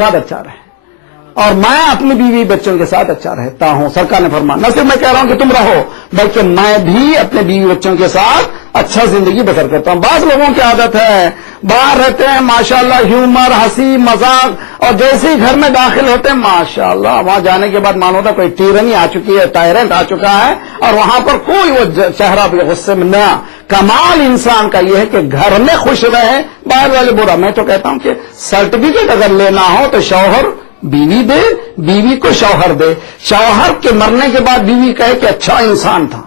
ساتھ اچھا رہے اور میں اپنی بیوی بچوں کے ساتھ اچھا رہتا ہوں. سرکار نے فرمایا نہ صرف میں کہہ رہا ہوں کہ تم رہو بلکہ میں بھی اپنے بیوی بچوں کے ساتھ اچھا زندگی بسر کرتا ہوں. بعض لوگوں کی عادت ہے باہر رہتے ہیں ماشاءاللہ ہیومر ہنسی مذاق اور جیسے ہی گھر میں داخل ہوتے ہیں ماشاءاللہ وہاں جانے کے بعد معلوم ہوتا کوئی ٹیرنی آ چکی ہے ٹائرنٹ آ چکا ہے اور وہاں پر کوئی وہ چہرہ بھی غصے میں نہ. کمال انسان کا یہ ہے کہ گھر میں خوش رہے باہر والے برا. میں تو کہتا ہوں کہ سرٹیفکیٹ اگر لینا ہو تو شوہر بیوی دے بیوی کو شوہر دے. شوہر کے مرنے کے بعد بیوی کہے کہ اچھا انسان تھا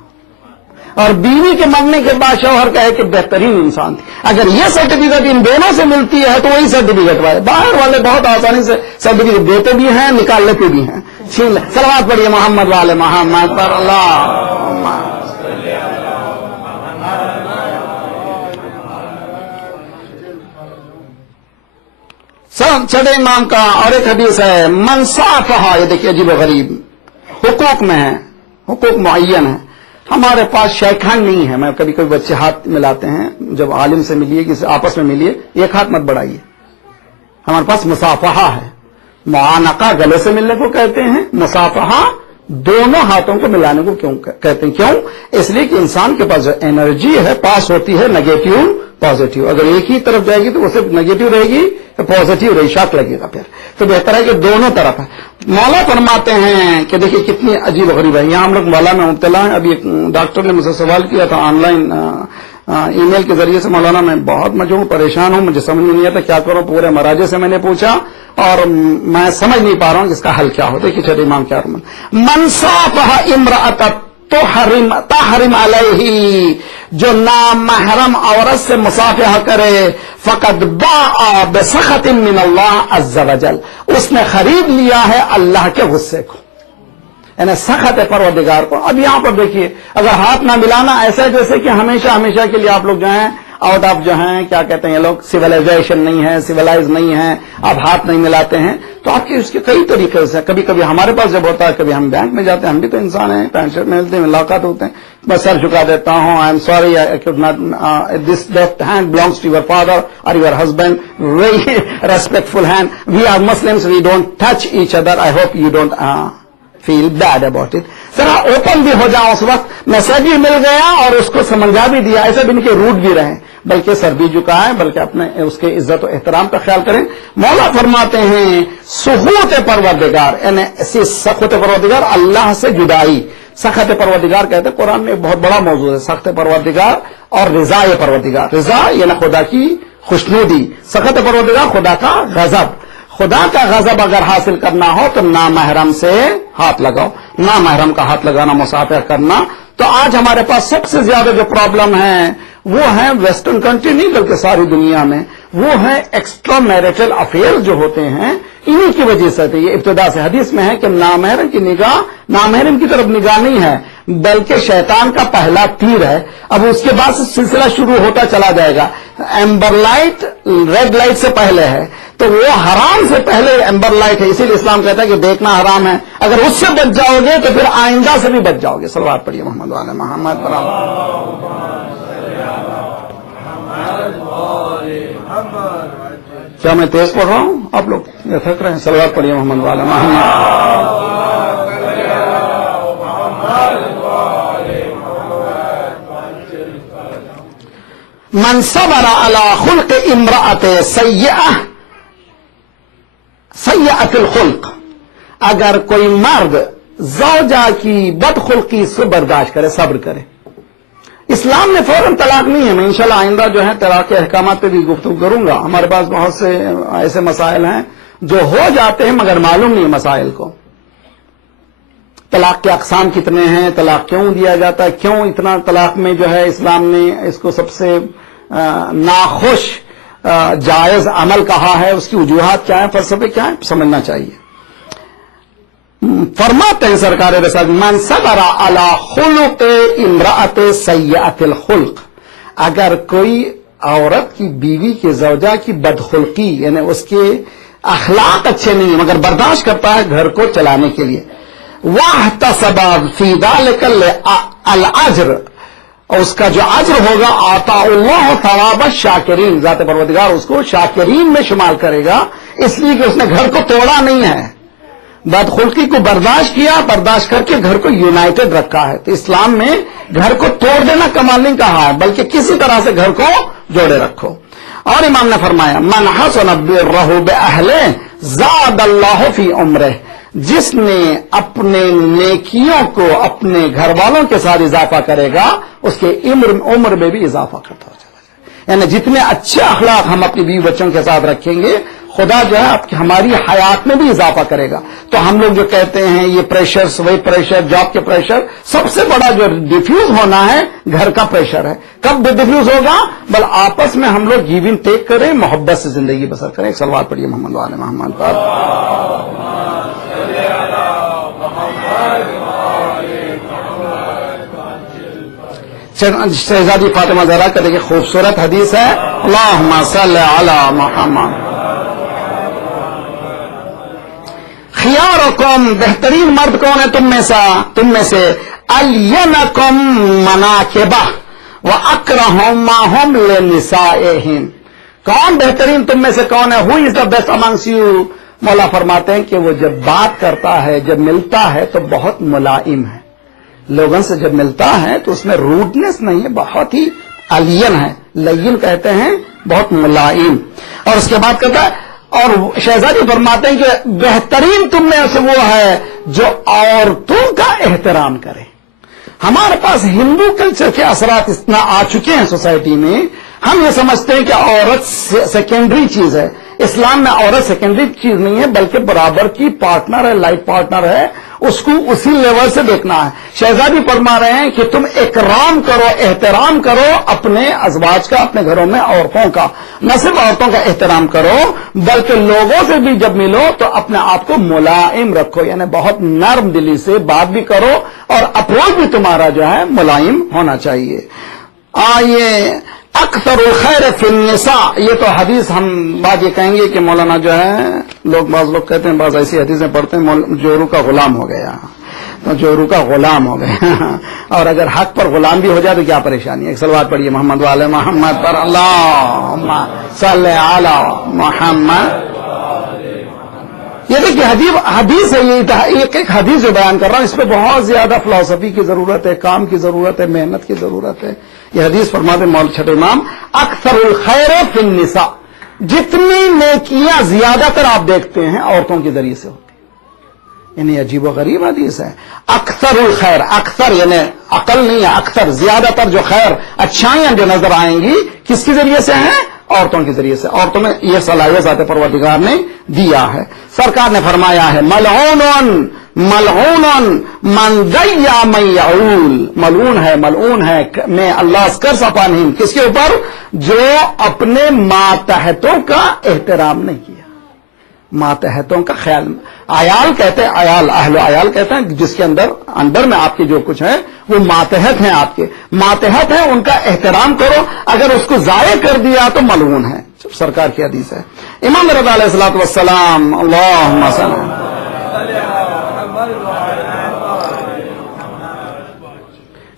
اور بیوی کے مرنے کے بعد شوہر کہے کہ بہترین انسان تھی. اگر یہ سرٹیفکیٹ ان دونوں سے ملتی ہے تو وہی سرٹیفکیٹ والے. باہر والے بہت آسانی سے سرٹیفکیٹ دیتے بھی ہیں نکال لیتے بھی ہیں. صلوات پڑھیے محمد والے محمد پر اللہ. چھٹے امام کا اور ایک حدیث ہے من صافحہ. یہ دیکھیے عجیب و غریب حقوق میں ہے حقوق معین ہے. ہمارے پاس شیخان نہیں ہے. میں کبھی کبھی بچے ہاتھ ملاتے ہیں جب عالم سے ملیے کسی آپس میں ملیے ایک ہاتھ مت بڑھائیے. ہمارے پاس مصافحہ ہے. معانقہ گلے سے ملنے کو کہتے ہیں. مصافحہ دونوں ہاتھوں کو ملانے کو کیوں کہتے ہیں؟ کیوں؟ اس لیے کہ انسان کے پاس جو انرجی ہے پاس ہوتی ہے نیگیٹو پازیٹو. اگر ایک ہی طرف جائے گی تو وہ صرف نیگیٹو رہے گی پازیٹو رہے شاک لگے گا. پھر تو بہتر ہے کہ دونوں طرف ہے. مولا فرماتے ہیں کہ دیکھیے کتنی عجیب و غریب ہے. یہاں ہم لوگ مولا میں مبتلا ہیں. ابھی ایک ڈاکٹر نے مجھ سے سوال کیا تھا آن لائن ای میل کے ذریعے سے مولانا میں بہت مجھول پریشان ہوں مجھے سمجھ میں نہیں آتا کیا کروں. پورے مراجے سے میں نے پوچھا اور میں سمجھ نہیں پا رہا ہوں کہ اس کا حل کیا ہو. دیکھیے چھٹے امام کیا من صافح امرأۃ تحرم علیہ. جو نامحرم عورت سے مصافحہ کرے فقد باء بسخط من اللہ عز وجل. اس نے خرید لیا ہے اللہ کے غصے کو یعنی سخط ہے پروردگار کو. اب یہاں پر دیکھیے اگر ہاتھ نہ ملانا ایسا جیسے کہ ہمیشہ ہمیشہ کے لیے آپ لوگ جو ہیں آؤٹ آف جو ہیں کیا کہتے ہیں یہ لوگ سیولائزیشن نہیں ہے سیولائز نہیں ہے آپ ہاتھ نہیں ملاتے ہیں تو آپ کے اس کے کئی طریقے سے. کبھی کبھی ہمارے پاس جب ہوتا ہے کبھی ہم بینک میں جاتے ہیں ہم بھی تو انسان ہیں پینٹ شرٹ میں ملتے ہیں ملاقات ہوتے ہیں میں سر جھکا دیتا ہوں I am sorry this left hand belongs to your father اور your husband very respectful hand we are Muslims we don't touch each other I hope you don't feel bad about it. ذرا open بھی ہو جاؤ. اس وقت message بھی مل گیا اور اس کو سمجھا بھی دیا. ایسا بھی نہیں کہ روٹ بھی رہے بلکہ سر بھی جھکا ہے بلکہ اپنے اس کے عزت و احترام کا خیال کریں. مولا فرماتے ہیں سخط پروردگار یعنی سخط پروردگار اللہ سے جدائی. سخط پروردگار کہتے ہیں قرآن میں ایک بہت بڑا موضوع ہے سخط پروردگار اور رضا پروردگار. رضا یعنی خدا کی خوشنودی. سخط پروردگار خدا کا غضب. خدا کا غضب اگر حاصل کرنا ہو تو نامحرم سے ہاتھ لگاؤ. نامحرم کا ہاتھ لگانا مصافحہ کرنا. تو آج ہمارے پاس سب سے زیادہ جو پرابلم ہے وہ ہے ویسٹرن کنٹری نہیں بلکہ ساری دنیا میں وہ ہے ایکسٹرا میرٹل افیئر جو ہوتے ہیں انہی کی وجہ سے. یہ ابتدا سے حدیث میں ہے کہ نامحرم کی نگاہ نامحرم کی طرف نگاہ نہیں ہے بلکہ شیطان کا پہلا تیر ہے. اب اس کے بعد سلسلہ شروع ہوتا چلا جائے گا. ایمبر لائٹ ریڈ لائٹ سے پہلے ہے تو وہ حرام سے پہلے ایمبر لائٹ ہے. اسی لیے اسلام کہتا ہے کہ دیکھنا حرام ہے. اگر اس سے بچ جاؤ گے تو پھر آئندہ سے بھی بچ جاؤ گے. صلوات پڑھیے محمد والے محمد. کیا میں تیز پڑھ رہا ہوں آپ لوگ یہ تھک رہے ہیں؟ صلوات پڑھیے محمد والے محمد. من صبر على خلق امرأة سیئۃ الخلق. اگر کوئی مرد زوجہ کی بدخلقی سے برداشت کرے صبر کرے. اسلام میں فوراً طلاق نہیں ہے. میں انشاءاللہ آئندہ جو ہے طلاق کے احکامات پہ بھی گفتگو کروں گا. ہمارے پاس بہت سے ایسے مسائل ہیں جو ہو جاتے ہیں مگر معلوم نہیں مسائل کو. طلاق کے اقسام کتنے ہیں طلاق کیوں دیا جاتا ہے کیوں اتنا طلاق میں جو ہے اسلام نے اس کو سب سے ناخوش جائز عمل کہا ہے. اس کی وجوہات کیا ہیں فلسفے کیا ہیں سمجھنا چاہیے. فرماتے ہیں سرکار رسالت من صبر علی خلق امرأۃ سیئۃ الخلق. اگر کوئی عورت کی بیوی کے زوجہ کی بدخلقی یعنی اس کے اخلاق اچھے نہیں مگر برداشت کرتا ہے گھر کو چلانے کے لیے. واحتسب فی ذلک الاجر اور اس کا جو اجر ہوگا آتا اللہ ثواب الشاکرین. ذات پروردگار اس کو شاکرین میں شمار کرے گا اس لیے کہ اس نے گھر کو توڑا نہیں ہے، بدخلقی کو برداشت کیا، برداشت کر کے گھر کو یونائٹڈ رکھا ہے. تو اسلام میں گھر کو توڑ دینا کمال نہیں کہا ہے، بلکہ کسی طرح سے گھر کو جوڑے رکھو. اور امام نے فرمایا من حسن برہ بأہلہ زاد اللہ فی عمرہ، جس نے اپنے نیکیوں کو اپنے گھر والوں کے ساتھ اضافہ کرے گا اس کے عمر میں بھی اضافہ کرتا ہو جائے گا. یعنی جتنے اچھے اخلاق ہم اپنی بیوی بچوں کے ساتھ رکھیں گے خدا جو ہے ہماری حیات میں بھی اضافہ کرے گا. تو ہم لوگ جو کہتے ہیں یہ پریشر، وہی پریشر، جاب کے پریشر، سب سے بڑا جو ڈیفیوز ہونا ہے گھر کا پریشر ہے. کب ڈیفیوز ہوگا؟ بل آپس میں ہم لوگ گیو اینڈ ٹیک کریں، محبت سے زندگی بسر کریں. ایک صلوات پڑھیے محمد وعلی محمد پر. شہزادی فاطمہ زہرا کا دیکھیں خوبصورت حدیث ہے، اللہم صلی علی محمد. خیارکم، بہترین مرد کون ہے تم میں سے الینکم مناکبہ واکرہمہم لنسائہم. کون بہترین تم میں سے کون ہے؟ ہو از دا بیسٹ امانگس یو. مولا فرماتے ہیں کہ وہ جب بات کرتا ہے، جب ملتا ہے تو بہت ملائم ہے. لوگوں سے جب ملتا ہے تو اس میں روڈنس نہیں ہے، بہت ہی الین ہے. لین کہتے ہیں بہت ملائم. اور اس کے بعد کہتا ہے، اور شہزادی فرماتے ہیں کہ بہترین تم میں سے وہ ہے جو عورتوں کا احترام کرے. ہمارے پاس ہندو کلچر کے اثرات اتنا آ چکے ہیں سوسائٹی میں، ہم یہ سمجھتے ہیں کہ عورت سیکنڈری چیز ہے. اسلام میں عورت سیکنڈری چیز نہیں ہے، بلکہ برابر کی پارٹنر ہے، لائف پارٹنر ہے. اس کو اسی لیول سے دیکھنا ہے. شہزادی فرما رہے ہیں کہ تم اکرام کرو، احترام کرو اپنے ازواج کا، اپنے گھروں میں عورتوں کا. نہ صرف عورتوں کا احترام کرو بلکہ لوگوں سے بھی جب ملو تو اپنے آپ کو ملائم رکھو. یعنی بہت نرم دلی سے بات بھی کرو اور اپروچ بھی تمہارا جو ہے ملائم ہونا چاہیے. آئیے اکثر الخیر فی النساء، یہ تو حدیث ہم بات یہ کہیں گے کہ مولانا جو ہے بعض لوگ کہتے ہیں، بعض ایسی حدیثیں پڑھتے ہیں جورو کا غلام ہو گیا، تو جورو کا غلام ہو گیا. اور اگر حق پر غلام بھی ہو جائے تو کیا پریشانی ہے. ایک صلوات پڑھیے محمد وعلی محمد پر. اللہم صلی علی محمد. یہ دیکھیے حدیث ہے، یہ ایک حدیث جو بیان کر رہا ہوں، اس پہ بہت زیادہ فلسفی کی ضرورت ہے، کام کی ضرورت ہے، محنت کی ضرورت ہے. یہ حدیث فرماتے مولانا چھٹے امام اکثر الخیر فی النساء، جتنی نیکیاں زیادہ تر آپ دیکھتے ہیں عورتوں کے ذریعے سے ہوتی ہیں. یعنی عجیب و غریب حدیث ہے. اکثر الخیر، اکثر یعنی عقل نہیں ہے، اکثر زیادہ تر جو خیر اچھائیاں جو نظر آئیں گی کس کے ذریعے سے ہیں؟ عورتوں کے ذریعے سے. عورتوں میں یہ صلاحیت ذات پروردگار نے دیا ہے. سرکار نے فرمایا ہے ملعون ملعون من دیا من یعول، ملعون ہے میں اللہ اسکر سپانہم، کس کے اوپر؟ جو اپنے ماتحتوں کا احترام نہیں کیا، ماتحتوں کا خیال. عیال کہتے ہیں، عیال اہل عیال کہتے ہیں جس کے اندر میں آپ کے جو کچھ ہے وہ ماتحت ہیں، آپ کے ماتحت ہیں، ان کا احترام کرو. اگر اس کو ضائع کر دیا تو ملعون ہے. سرکار کی حدیث ہے. امام رضا علیہ الصلوۃ والسلام اللہم صلی.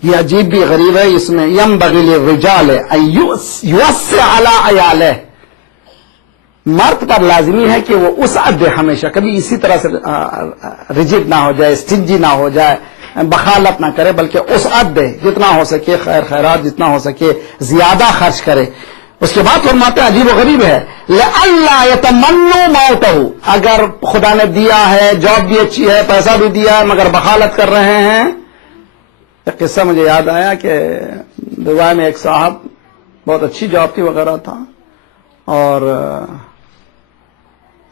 یہ عجیب بھی غریب ہے. اس میں ینبغی للرجال ان یوسع علی عیالہ، مرد پر لازمی ہے کہ وہ اس عدد ہمیشہ کبھی اسی طرح سے رجڈ نہ ہو جائے، اسٹنجی نہ ہو جائے، بخالت نہ کرے، بلکہ اس عدد جتنا ہو سکے خیر خیرات جتنا ہو سکے زیادہ خرچ کرے. اس کے بعد فرماتے ہیں عجیب و غریب ہے لئلا یتمنوا موتہ، اگر خدا نے دیا ہے، جاب بھی اچھی ہے، پیسہ بھی دیا ہے، مگر بخالت کر رہے ہیں. ایک قصہ مجھے یاد آیا کہ دبئی میں ایک صاحب بہت اچھی جاب تھی وغیرہ تھا، اور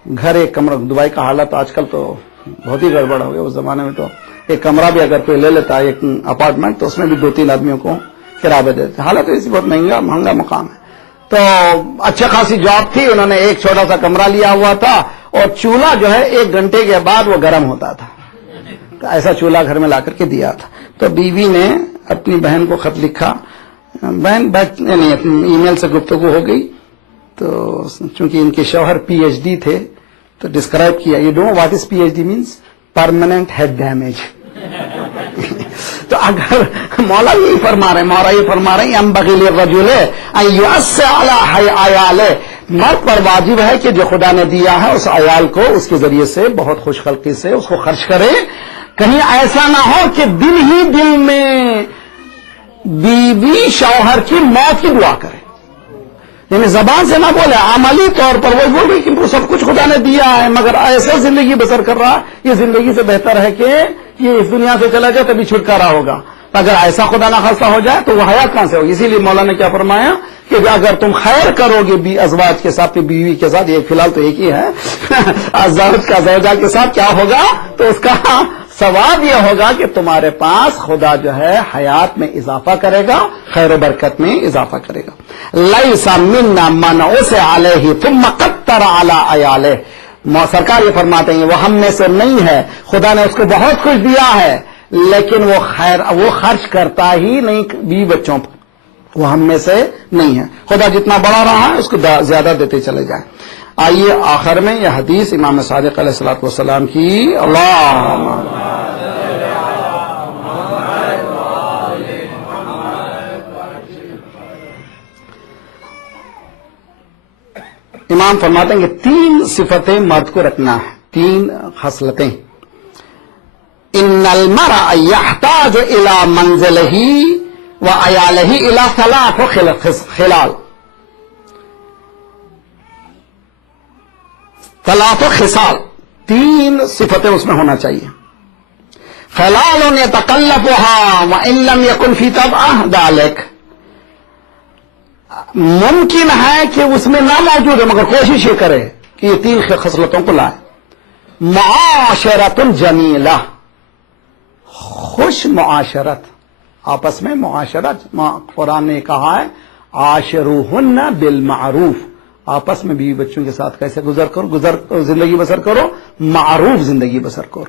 گھر ایک کمرہ، دبئی کا حالت آج کل تو بہت ہی گڑبڑ ہو گیا. اس زمانے میں تو ایک کمرہ بھی اگر کوئی لے لیتا ہے، ایک اپارٹمنٹ، تو اس میں بھی 2-3 آدمیوں کو کرایہ دیتے. حالت ایسی بہت مہنگا مقام ہے. تو اچھا خاصی جاب تھی، انہوں نے ایک چھوٹا سا کمرہ لیا ہوا تھا، اور چولہا جو ہے 1 گھنٹے کے بعد وہ گرم ہوتا تھا. تو ایسا چولہا گھر میں لا کر کے دیا تھا. تو بیوی نے اپنی بہن کو خط لکھا، بہن ای میل سے گفتگو ہو گئی. تو چونکہ ان کے شوہر PhD تھے تو ڈسکرائب کیا. You do what is PhD means? Permanent head damage. تو اگر مولا یہ فرما رہے ہیں ینبغی للرجل ان یوسع علی عیالہ، مرد پر واجب ہے کہ جو خدا نے دیا ہے اس عیال کو اس کے ذریعے سے بہت خوش خلقی سے اس کو خرچ کرے. کہیں ایسا نہ ہو کہ دل ہی دل میں بیوی شوہر کی موت کی دعا کرے. یعنی زبان سے نہ بولے، عملی طور پر وہ بول رہی کہ وہ سب کچھ خدا نے دیا ہے مگر ایسے زندگی بسر کر رہا، یہ زندگی سے بہتر ہے کہ یہ اس دنیا سے چلا جائے تبھی چھٹکارا ہوگا. اگر ایسا خدا نہ خاصہ ہو جائے تو وہ حیات کہاں سے ہوگی؟ اسی لیے مولانا نے کیا فرمایا کہ اگر تم خیر کرو گے ازواج کے ساتھ، بیوی کے ساتھ، یہ فی الحال تو ایک ہی ہے ازواج کا زوجہ کے ساتھ کیا ہوگا تو اس کا ثواب یہ ہوگا کہ تمہارے پاس خدا جو ہے حیات میں اضافہ کرے گا، خیر و برکت میں اضافہ کرے گا. لیس منا من اسع علیہ ثم قتر علی عیالہ. سرکار یہ فرماتے ہیں وہ ہم میں سے نہیں ہے، خدا نے اس کو بہت کچھ دیا ہے لیکن وہ خرچ کرتا ہی نہیں بیوی بچوں پر، وہ ہم میں سے نہیں ہے. خدا جتنا بڑا رہا ہے اس کو زیادہ دیتے چلے جائیں. آئیے آخر میں یہ حدیث امام صادق علیہ الصلوۃ والسلام کی. امام فرماتے ہیں کہ 3 صفتیں مرد کو رکھنا ہے، 3 خصلتیں. ان المرء يحتاج الى منزله وعياله الى 3 خلال، 3 خصال، 3 صفتیں اس میں ہونا چاہیے. خلال يتكلفها وان لم يكن في طبعه ذلك، ممکن ہے کہ اس میں نہ موجود ہے مگر کوشش یہ کرے کہ یہ 3 خصلتوں کو لائے. معاشرت جمیلہ، خوش معاشرت، آپس میں معاشرت. قرآن نے کہا ہے عاشروہن بالمعروف، آپس میں بیوی بچوں کے ساتھ کیسے زندگی بسر کرو، معروف زندگی بسر کرو.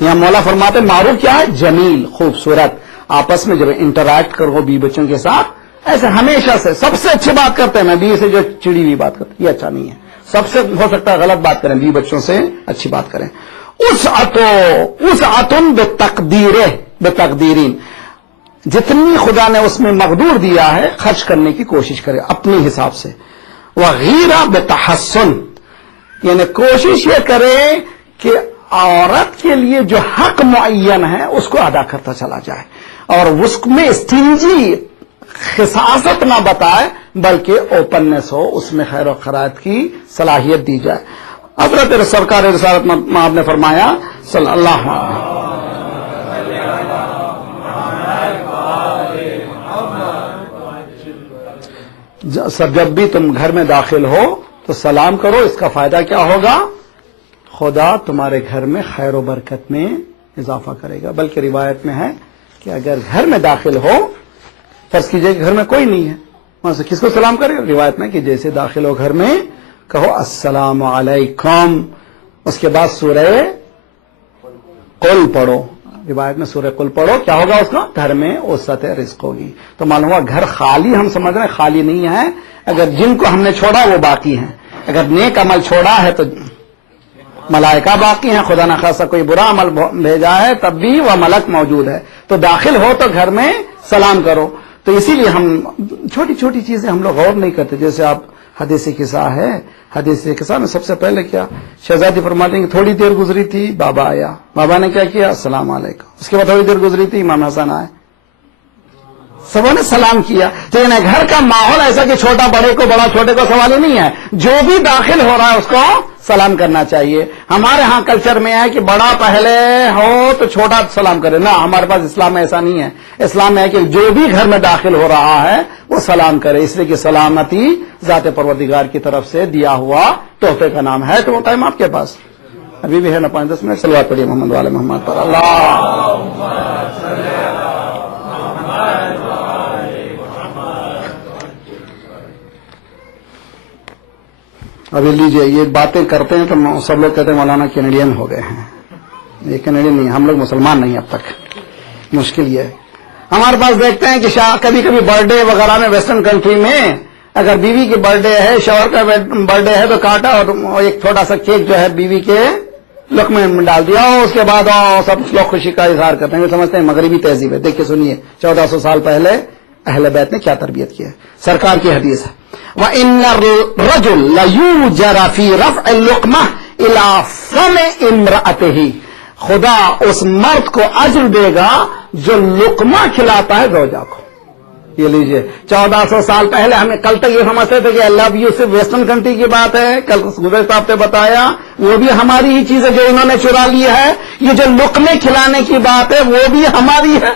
یہاں مولا فرماتے معروف کیا ہے؟ جمیل، خوبصورت. آپس میں جب انٹریکٹ کرو بیوی بچوں کے ساتھ ایسے ہمیشہ سے سب سے اچھی بات کرتے ہیں. میں بیوی سے جو چڑی ہوئی بات کرتے یہ اچھا نہیں ہے. سب سے ہو سکتا ہے غلط بات کریں، بیوی بچوں سے اچھی بات کریں. اس عطن بتقدیرین، جتنی خدا نے اس میں مقدور دیا ہے خرچ کرنے کی کوشش کرے اپنے حساب سے. وغیرہ بتحسن، یعنی کوشش یہ کرے کہ عورت کے لیے جو حق معین ہے اس کو ادا کرتا چلا جائے اور اس میں اسٹنجی خصاصت نہ بتائے بلکہ اوپننس ہو، اس میں خیر و خیرات کی صلاحیت دی جائے. حضرت سرکار رسالت آپ نے فرمایا صلی اللہ علیہ وسلم، جب بھی تم گھر میں داخل ہو تو سلام کرو. اس کا فائدہ کیا ہوگا؟ خدا تمہارے گھر میں خیر و برکت میں اضافہ کرے گا. بلکہ روایت میں ہے کہ اگر گھر میں داخل ہو، فرض کیجئے کہ گھر میں کوئی نہیں ہے، وہاں سے کس کو سلام کرے؟ روایت میں کہ جیسے داخل ہو گھر میں کہو السلام علیکم، اس کے بعد سورہ قل پڑھو. روایت میں سورہ قل پڑھو، کیا ہوگا اس کا؟ گھر میں وسعت رزق ہوگی. تو معلوم ہوا گھر خالی، ہم سمجھ رہے ہیں خالی نہیں ہے. اگر جن کو ہم نے چھوڑا وہ باقی ہیں، اگر نیک عمل چھوڑا ہے تو ملائکہ باقی ہیں، خدا نخواستہ کوئی برا عمل بھیجا ہے تب بھی وہ ملک موجود ہے. تو داخل ہو تو گھر میں سلام کرو. تو اسی لیے ہم چھوٹی چھوٹی چیزیں ہم لوگ غور نہیں کرتے. جیسے آپ حدیث قصہ ہے، حدیث قصہ میں سب سے پہلے کیا شہزادی فرماتے ہیں کہ تھوڑی دیر گزری تھی، بابا آیا، بابا نے کیا کیا؟ السلام علیکم. اس کے بعد تھوڑی دیر گزری تھی، امام حسن آئے، سبوں نے سلام کیا. تو یعنی گھر کا ماحول ایسا کہ چھوٹا بڑے کو، بڑا چھوٹے کو سوال ہی نہیں ہے. جو بھی داخل ہو رہا ہے اس کو سلام کرنا چاہیے. ہمارے ہاں کلچر میں ہے کہ بڑا پہلے ہو تو چھوٹا سلام کرے. نہ، ہمارے پاس اسلام میں ایسا نہیں ہے. اسلام میں ہے کہ جو بھی گھر میں داخل ہو رہا ہے وہ سلام کرے، اس لیے کہ سلامتی ذات پروردگار کی طرف سے دیا ہوا تحفے کا نام ہے. تو وہ ٹائم آپ کے پاس ابھی بھی ہے نا، 5-10 منٹ صلوات پڑھیے محمد والے محمد پر. ابھی لیجئے، یہ باتیں کرتے ہیں تو سب لوگ کہتے ہیں مولانا کینیڈین ہو گئے ہیں. یہ کینیڈین نہیں، ہم لوگ مسلمان نہیں اب تک. مشکل یہ ہے. ہمارے پاس دیکھتے ہیں کہ کبھی کبھی برتھ ڈے وغیرہ میں ویسٹرن کنٹری میں اگر بیوی کی برتھ ڈے ہے، شوہر کا برتھ ڈے ہے تو کاٹا اور ایک چھوٹا سا کیک جو ہے بیوی کے لقمے میں ڈال دیا، اور اس کے بعد سب لوگ خوشی کا اظہار کرتے ہیں. سمجھتے ہیں مغربی تہذیب ہے. دیکھیے سنیے، 1400 سال پہلے اہل بیت نے کیا تربیت کی ہے. سرکار کی حدیث ہے وَإِنَّ الرَّجُلَ لَيُوجَرَ فِي رَفْعِ اللُّقْمَةِ إِلَى فَمِ امْرَأَتِهِ. خدا اس مرد کو اجر دے گا جو لقمہ کھلاتا ہے زوجہ کو. یہ لیجئے 1400 سال پہلے ہمیں کل تک یہ سمجھتے تھے کہ لو یو صرف ویسٹرن کنٹری کی بات ہے. کل گزشتہ ہفتے بتایا وہ بھی ہماری ہی چیز ہے جو انہوں نے چرا لی ہے. یہ جو لقمے کھلانے کی بات ہے وہ بھی ہماری ہے.